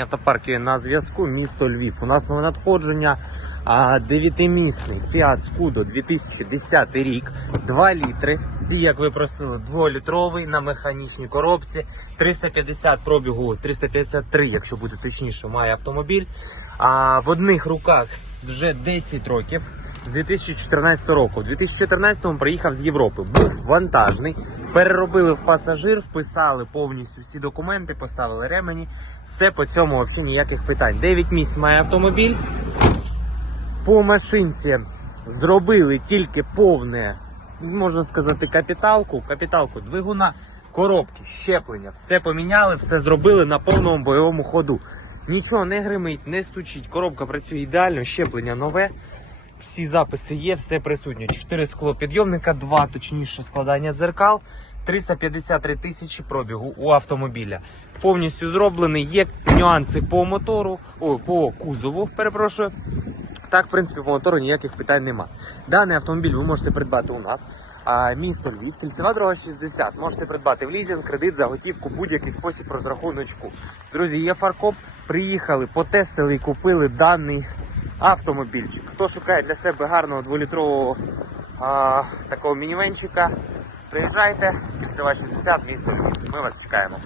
Автопарк є на зв'язку місто Львів. У нас нове надходження а, дев'ятимісний Fiat Scudo 2010 рік, 2 літри. Сі, як ви просили, 2-літровий на механічній коробці. 350 пробігу, 353, якщо бути точніше, має автомобіль. А в одних руках вже 10 років. З 2014 року. У 2014 приїхав з Європи. Був вантажний. Переробили в пасажир, вписали повністю всі документи, поставили ремені. Все по цьому взагалі ніяких питань. 9 місць має автомобіль. По машинці зробили тільки повне, можна сказати, капіталку. Капіталку двигуна, коробки, щеплення. Все поміняли, все зробили на повному бойовому ходу. Нічого не гримить, не стучить. Коробка працює ідеально, щеплення нове. Всі записи є, все присутнє. 4 склопідйомника, 2 точніше складання дзеркал, 353 тисячі пробігу у автомобіля. Повністю зроблений. Є нюанси по мотору, о, по кузову, перепрошую. Так, в принципі, по мотору ніяких питань нема. Даний автомобіль ви можете придбати у нас. А місто Львів, кільцева дорога 60. Можете придбати в лізинг, кредит, заготівку, будь-який спосіб розрахуночку. Друзі, є фаркоп. Приїхали, потестили і купили даний автомобільчик. Хто шукає для себе гарного дволітрового а, такого мінівенчика, приїжджайте, кільцева 60, місто Львів. Ми вас чекаємо.